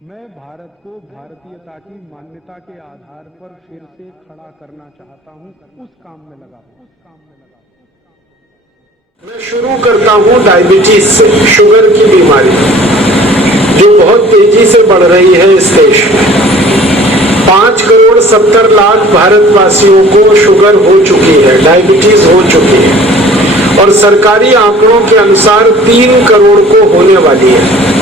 मैं भारत को भारतीयता की मान्यता के आधार पर फिर से खड़ा करना चाहता हूं, उस काम में लगा हूं। मैं शुरू करता हूं डायबिटीज से, शुगर की बीमारी जो बहुत तेजी से बढ़ रही है इस देश में। 5 करोड़ 70 लाख भारतवासियों को शुगर हो चुकी है, डायबिटीज हो चुकी है और सरकारी आंकड़ों के अनुसार 3 करोड़ को होने वाली है।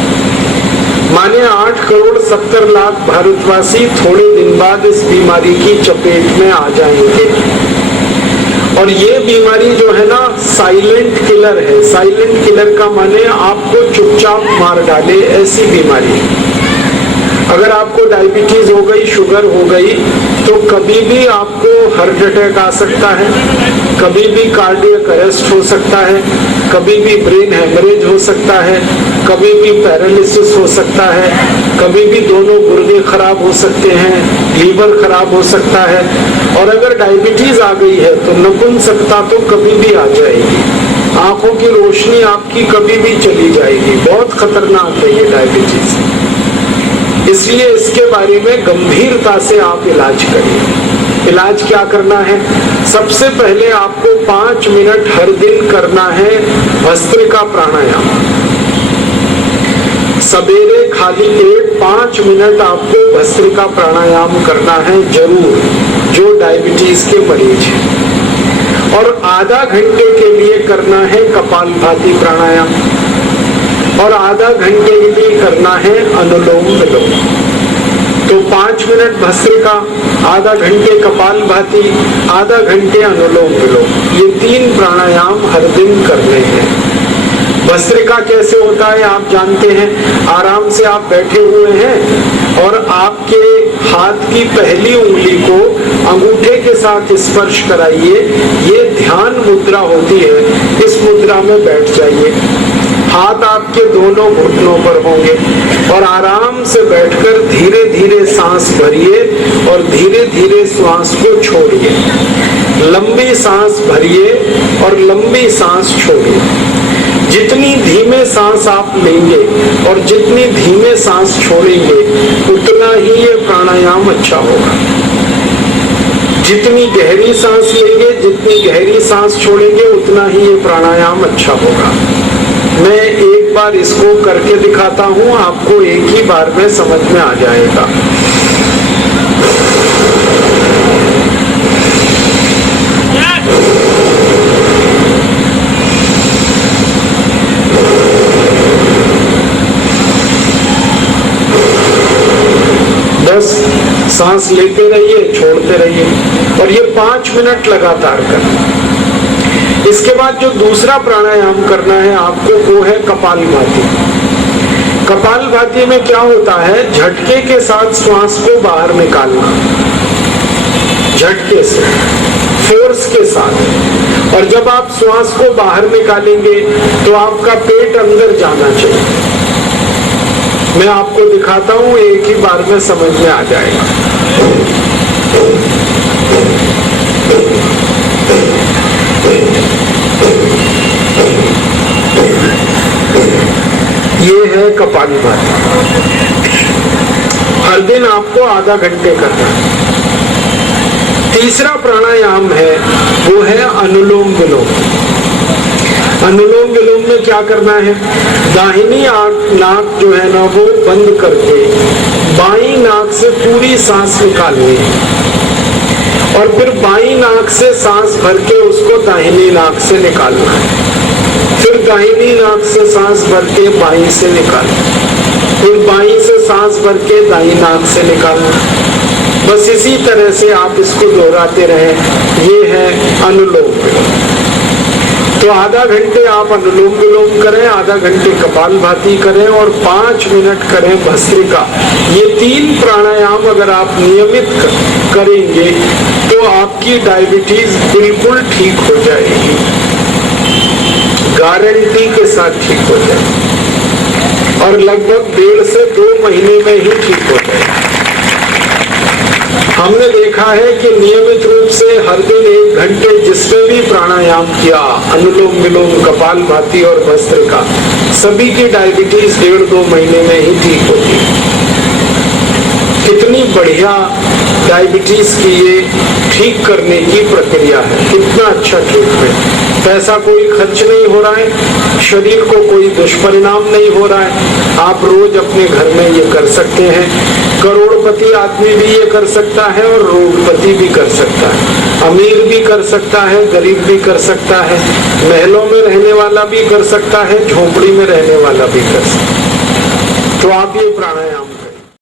माने 8 करोड़ 70 लाख भारतवासी थोड़े दिन बाद इस बीमारी की चपेट में आ जाएंगे। और ये बीमारी जो है ना, साइलेंट किलर है। साइलेंट किलर का माने आपको चुपचाप मार डाले, ऐसी बीमारी। अगर आपको डायबिटीज हो गई, शुगर हो गई, तो कभी भी आपको हार्ट अटैक आ सकता है, कभी भी कार्डियक अरेस्ट हो सकता है, कभी भी ब्रेन हेमरेज हो सकता है, कभी भी पैरालिसिस हो सकता है, कभी भी दोनों गुर्दे खराब हो सकते हैं, लीवर खराब हो सकता है। और अगर डायबिटीज आ गई है तो नपुंसकता तो कभी भी आ जाएगी, आंखों की रोशनी आपकी कभी भी चली जाएगी। बहुत खतरनाक है ये डायबिटीज, इसलिए इसके बारे में गंभीरता से आप इलाज करिए। इलाज क्या करना है? सबसे पहले आपको 5 मिनट हर दिन करना है भस्त्रिका प्राणायाम। सवेरे खाली पेट 5 मिनट आपको भस्त्रिका प्राणायाम करना है जरूर, जो डायबिटीज के मरीज हैं। और आधा घंटे के लिए करना है कपालभाति प्राणायाम और आधा घंटे के लिए करना है अनुलोम विलोम। तो 5 मिनट भस्त्रिका, आधा घंटे कपालभाति, आधा घंटे अनुलोम विलोम, ये 3 प्राणायाम हर दिन करने हैं। भस्त्रिका कैसे होता है आप जानते हैं। आराम से आप बैठे हुए हैं और आपके हाथ की पहली उंगली को अंगूठे के साथ स्पर्श कराइए। ये ध्यान मुद्रा होती है, इस मुद्रा में बैठ जाइए। हाथ आपके दोनों घुटनों पर होंगे और आराम से बैठकर धीरे धीरे सांस भरिए और धीरे धीरे श्वास को छोड़िए। लंबी सांस भरिए और लंबी सांस छोड़िए। जितनी धीमे सांस आप लेंगे और जितनी धीमे सांस छोड़ेंगे, उतना ही ये प्राणायाम अच्छा होगा। जितनी गहरी सांस लेंगे, जितनी गहरी सांस छोड़ेंगे, उतना ही ये प्राणायाम अच्छा होगा। मैं एक बार इसको करके दिखाता हूं, आपको एक ही बार में समझ में आ जाएगा। बस सांस लेते रहिए, छोड़ते रहिए और ये 5 मिनट लगातार करें। इसके बाद जो दूसरा प्राणायाम करना है आपको, वो है कपालभाति। कपालभाति में क्या होता है, झटके के साथ श्वास को बाहर निकालना, झटके से, फोर्स के साथ। और जब आप श्वास को बाहर निकालेंगे तो आपका पेट अंदर जाना चाहिए। मैं आपको दिखाता हूं, एक ही बार में समझ में आ जाएगा। ये है कपालभाति। हर दिन आपको आधा घंटे करना है। तीसरा प्राणायाम है, वो है अनुलोम विलोम। अनुलोम विलोम में क्या करना है, दाहिनी नाक जो है ना वो बंद करके बाईं नाक से पूरी सांस निकालनी है और फिर बाईं नाक से सांस भर के उसको दाहिनी नाक से निकालना है। फिर दाहिनी नाक से सांस भर के बाईं से निकालना, फिर बाईं से सांस भर के दाईं नाक से निकालना। बस इसी तरह से आप इसको दोहराते रहें। ये है अनुलोम विलोम। तो आधा घंटे आप अनुलोम विलोम करें, आधा घंटे कपालभाति करें और 5 मिनट करें भस्त्रिका। ये 3 प्राणायाम अगर आप नियमित करेंगे तो आपकी डायबिटीज बिल्कुल ठीक हो जाएगी, गारंटी के साथ ठीक हो जाएगी और लगभग 1.5 से 2 महीने में ही ठीक हो जाएगी। हमने देखा है कि नियमित रूप से हर दिन 1 घंटे जिसने भी प्राणायाम किया, अनुलोम विलोम, कपालभाति और भस्त्रिका, सभी की डायबिटीज 1.5-2 महीने में ही ठीक होती है। बढ़िया डायबिटीज की ये ठीक करने की प्रक्रिया है। कितना अच्छा ट्रीटमेंट, पैसा कोई खर्च नहीं हो रहा है, शरीर को कोई दुष्परिणाम नहीं हो रहा है। आप रोज अपने घर में ये कर सकते हैं। करोड़पति आदमी भी ये कर सकता है और रोगपति भी कर सकता है, अमीर भी कर सकता है, गरीब भी कर सकता है, महलों में रहने वाला भी कर सकता है, झोपड़ी में रहने वाला भी कर सकता है। तो आप ये प्राणायाम